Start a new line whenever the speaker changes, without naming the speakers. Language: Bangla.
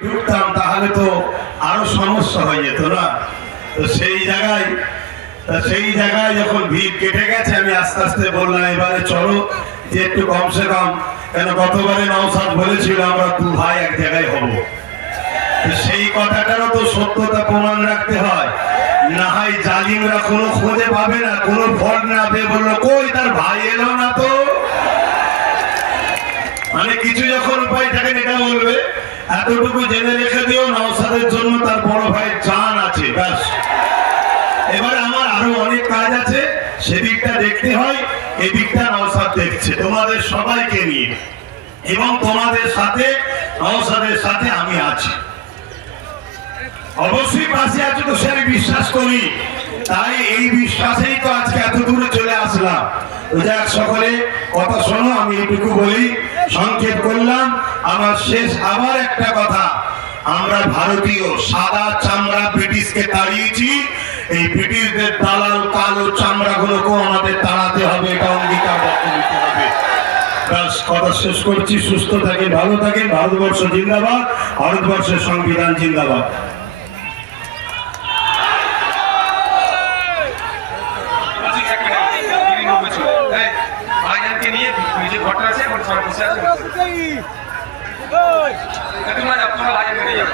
ঢুকতাম, তাহলে তো আরও সমস্যা হয়ে যেত না? তো সেই জায়গায় সেই জায়গায় যখন ভিড় কেটে গেছে, আমি আস্তে আস্তে বললাম, এবারে চলো, যে একটু কমসে কম। কেন গতবারে নওসাদ বলেছিল, আমরা দু ভাই এক জায়গায় হব। সেই কথাটারও তো সত্যতা প্রমাণ রাখতে হয়। না হয় জালিমরা কোনো খোঁজে পাবে না, কোনো ফল না পেয়ে বলল, কই, তার ভাই এলো না তো? মানে কিছু যখন উপায় থাকে এতটুকু জেনে রেখে দিও, নওসাদের জন্য তার বড় ভাই জান আছে, ব্যাস। এবার আমার আরও অনেক কাজ আছে, সেদিকটা দেখতে হয়, এদিকটা নওসাদ দেখছে। তোমাদের সবাইকে নিয়ে। এবং তোমাদের সাথে, নওসাদের সাথে আমি আছি। অবশ্যই পাশে আছো তো, সে বিশ্বাস করি। তাই এই বিশ্বাসেই তো আজকে এত দূরে চলে আসলাম তো যাক সকলে, কথা শোনো, আমি এইটুকু বলি, সংক্ষেপ করলাম, আমার শেষ আবার একটা কথা। আমরা ভারতীয়, সাদা চামড়া ব্রিটিশকে তাড়িয়েছি। এই ব্রিটিশদের দালাল কালো চামড়া গুলোকেও আমাদের তাড়াতে হবে, এটা অঙ্গীকার কথা শেষ করছি, সুস্থ থাকেন, ভালো থাকেন, ভারতবর্ষ জিন্দাবাদ, ভারতবর্ষের সংবিধান জিন্দাবাদ।
ঘরটা আছে এখন সব বসে আছে। ভাইজানকে নিয়ে যাও